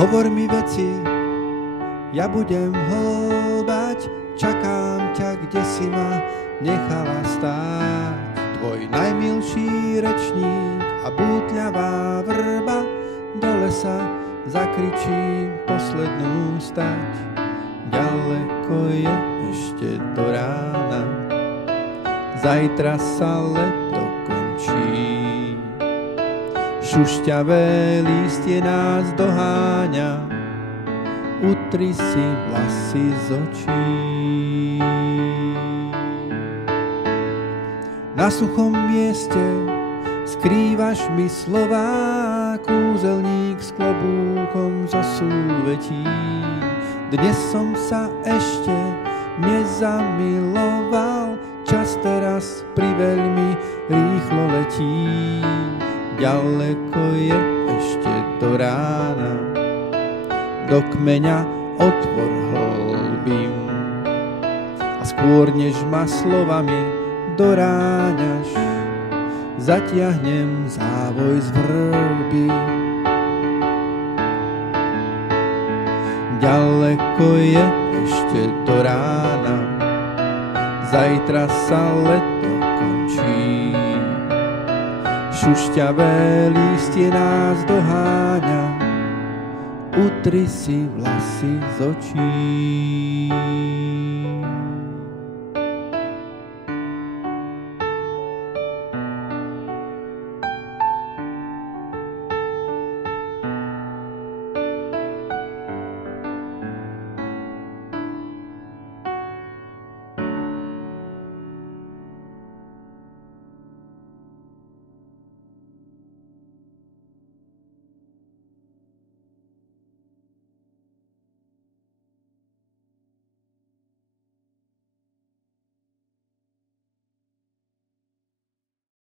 Hovor mi veci, ja budem hlbať, čakám ťa, kde si ma nechala stáť. Tvoj najmilší rečník a bútľavá vrba, do lesa zakričí poslednú stať. Ďaleko je ešte do rána, zajtra sa leto končí. Šušťavé lístie nás doháňa, utri si vlasy z očí. Na suchom mieste skrývaš mi slová, kúzelník s klobúkom zo súvetí. Dnes som sa ešte nezamiloval, čas teraz priveľmi rýchlo letí. Ďaleko je ešte do rána, do kmeňa otvor hlbým. A skôr než ma slovami doráňaš, zatiahnem závoj z vrby. Ďaleko je ešte do rána, zajtra sa leto končí. Šušťavé lístie nás doháňa, utri si vlasy z očí.